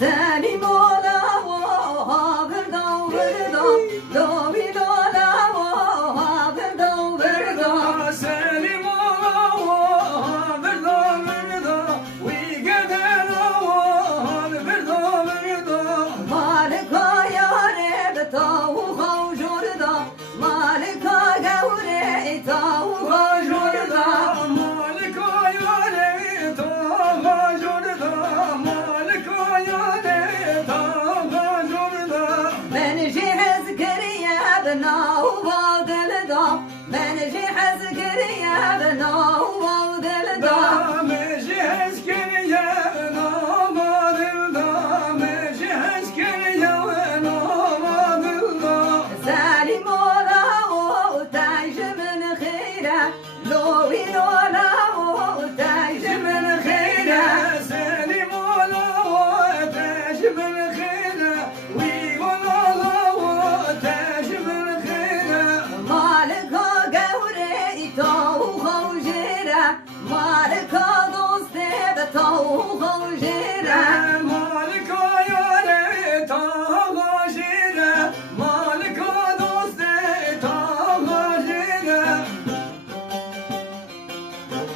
سالي مولا وابردا وبردا دوبي دولا وابردا وبردا سالي مولا وابردا وبردا ويقدر وابردا وبردا مالكا يا ريبتا وخوجردا مالكا قوري تا وخوجردا من جهز كريا بنا وبادل دا من جهز كريا بنا وبادل دا مجهز كريا بنا وبادل دا مجهز كريا بنا وبادل دا سالي مولا وتاج من خيره لوي لولا وتاج من خيره سالي مولا وتاج من خيره ويولا وتاج من خيره مالكا قوري تا وخوجره مالكا دوستي بتا وخوجره